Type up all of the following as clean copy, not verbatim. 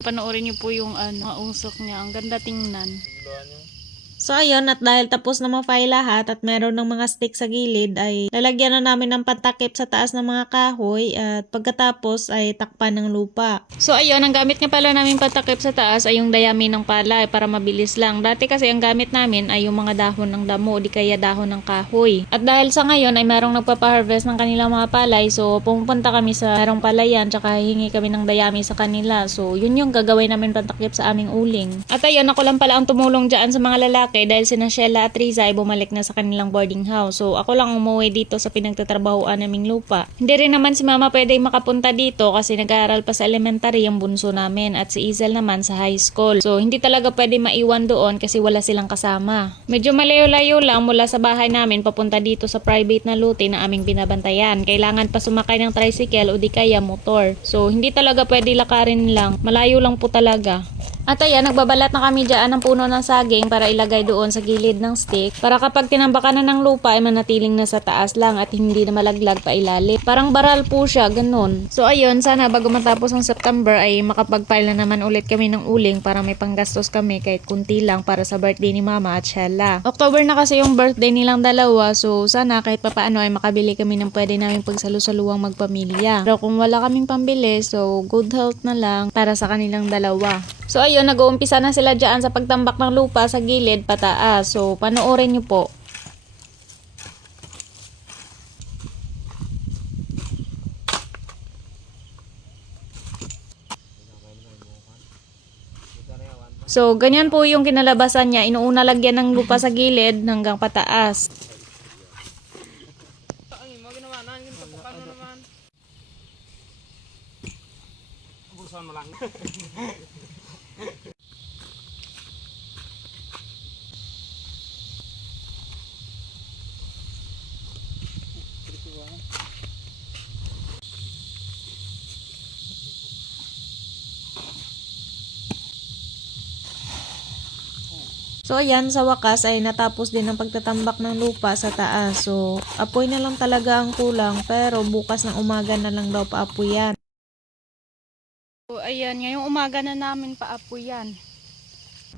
Panoorin niyo po yung mga usok niya. Ang ganda tingnan. So ayun, at dahil tapos na ma-file lahat at meron ng mga stick sa gilid, ay lalagyan na namin ng pantakip sa taas ng mga kahoy at pagkatapos ay takpan ng lupa. So ayun, ang gamit nga pala namin patakip sa taas ay yung dayami ng palay para mabilis lang. Dati kasi ang gamit namin ay yung mga dahon ng damo o di kaya dahon ng kahoy. At dahil sa ngayon ay merong nagpapaharvest ng kanilang mga palay, so pumunta kami sa merong palayan tsaka hingi kami ng dayami sa kanila. So yun yung gagawin namin pantakip sa aming uling. At ayun, ako lang pala ang tumulong dyan sa mga lalaki dahil sina Sheila at Riza ay bumalik na sa kanilang boarding house. So ako lang umuwi dito sa pinagtatrabahoan naming lupa. Hindi rin naman si mama pwede makapunta dito kasi nag-aaral pa sa elementary yung bunso namin at si Izel naman sa high school. So hindi talaga pwede maiwan doon kasi wala silang kasama. Medyo malayo-layo lang mula sa bahay namin papunta dito sa private na lote na aming binabantayan. Kailangan pa sumakay ng tricycle o di kaya motor. So hindi talaga pwede lakarin lang. Malayo lang po talaga. At ayan, nagbabalat na kami dyan ng puno ng saging para ilagay doon sa gilid ng stick para kapag tinambakan na ng lupa ay manatiling nasa taas lang at hindi na malaglag pa ilalim. Parang baral po siya, ganun. So ayun, sana bago matapos ang September ay makapag-file na naman ulit kami ng uling para may panggastos kami kahit kunti lang para sa birthday ni Mama at Sheila. October na kasi yung birthday nilang dalawa, so sana kahit papaano ay makabili kami ng pwede namin pagsalusaluang magpamilya. Pero kung wala kaming pambili, so good health na lang para sa kanilang dalawa. So ayun, nag-uumpisa na sila dyan sa pagtambak ng lupa sa gilid pataas. So panoorin nyo po. So ganyan po yung kinalabasan niya. Inuuna lagyan ng lupa sa gilid hanggang pataas. So ayan, sa wakas ay natapos din ang pagtatambak ng lupa sa taas. So apoy na lang talaga ang kulang pero bukas ng umaga na lang daw paapoy yan. So ayan, ngayong umaga na namin paapoy yan.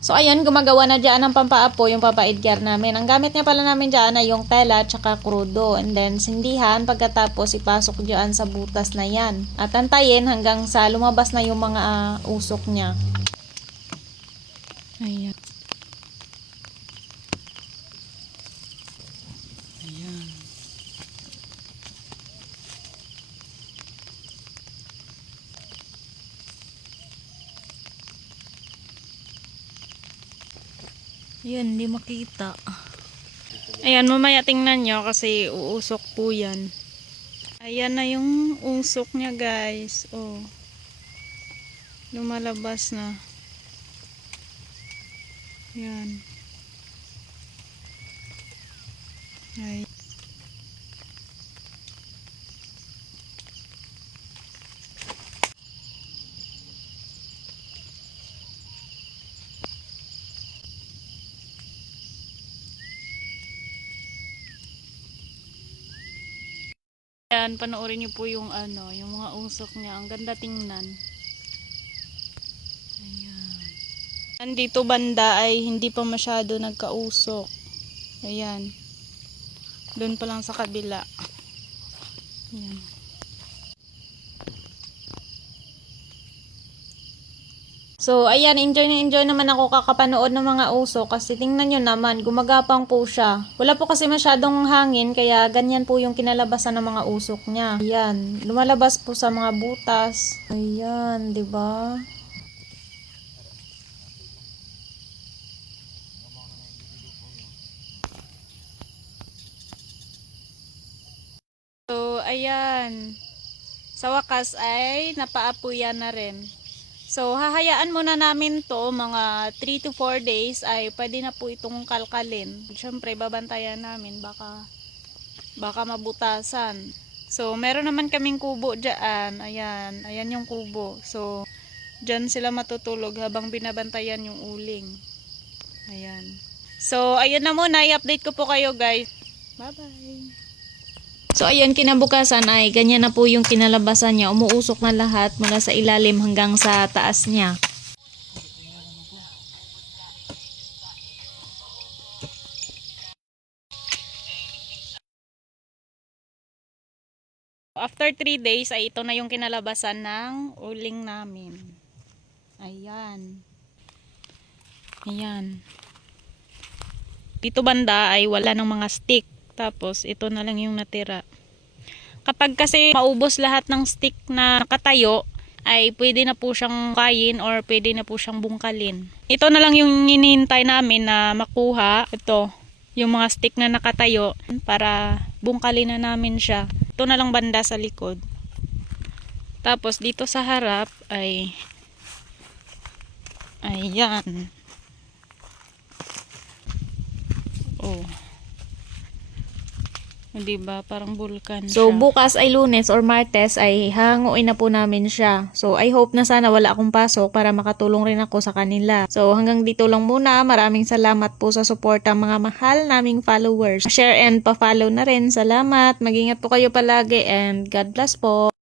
So ayan, gumagawa na dyan ng pampaapoy yung Papa Edgar namin. Ang gamit nga pala namin dyan ay yung tela at saka krudo. And then sindihan pagkatapos ipasok dyan sa butas na yan. At antayin hanggang sa lumabas na yung mga usok niya. Ayan. Ayan. Ayan, hindi makita. Ayan, mamaya tingnan nyo kasi uusok po yan. Ayan na yung usok niya, guys. Oh. Lumalabas na. Ayan. Ay. Ayan, panoorin niyo po yung yung mga usok niya. Ang ganda tingnan. Ayan. Andito banda ay hindi pa masyado nagkausok. Ayan. Doon pa lang sa kabila. Ayan. So, ayan, enjoy naman ako kakapanood ng mga usok kasi tingnan nyo naman, gumagapang po siya. Wala po kasi masyadong hangin kaya ganyan po yung kinalabasan ng mga usok niya. Ayan, lumalabas po sa mga butas. Ayan, 'di ba? So, ayan. Sa wakas ay napaapuyan na rin. So, hahayaan muna namin to mga 3 to 4 days ay pwede na po itong kalkalin. Siyempre, babantayan namin baka mabutasan. So, meron naman kaming kubo dyan. Ayan, ayan yung kubo. So, dyan sila matutulog habang binabantayan yung uling. Ayan. So, ayun na muna. I-update ko po kayo, guys. Bye-bye. So ayan, kinabukasan ay ganyan na po yung kinalabasan niya. Umuusok na lahat mula sa ilalim hanggang sa taas niya. after 3 days ay ito na yung kinalabasan ng uling namin. Ayan. Ayan. Dito banda ay wala ng mga stick. Tapos ito na lang yung natira. Kapag kasi maubos lahat ng stick na nakatayo, ay pwede na po siyang kain or pwede na po siyang bungkalin. Ito na lang yung hinihintay namin na makuha. Ito, yung mga stick na nakatayo para bungkalin na namin siya. Ito na lang banda sa likod. Tapos dito sa harap ay ayan. Oh. Diba? Parang vulkan So, siya. bukas ay Lunes or Martes ay hanguin na po namin siya. So, I hope na sana wala akong pasok para makatulong rin ako sa kanila. So, hanggang dito lang muna. Maraming salamat po sa support ng mga mahal naming followers. Share and pa-follow na rin. Salamat. Mag-ingat po kayo palagi and God bless po.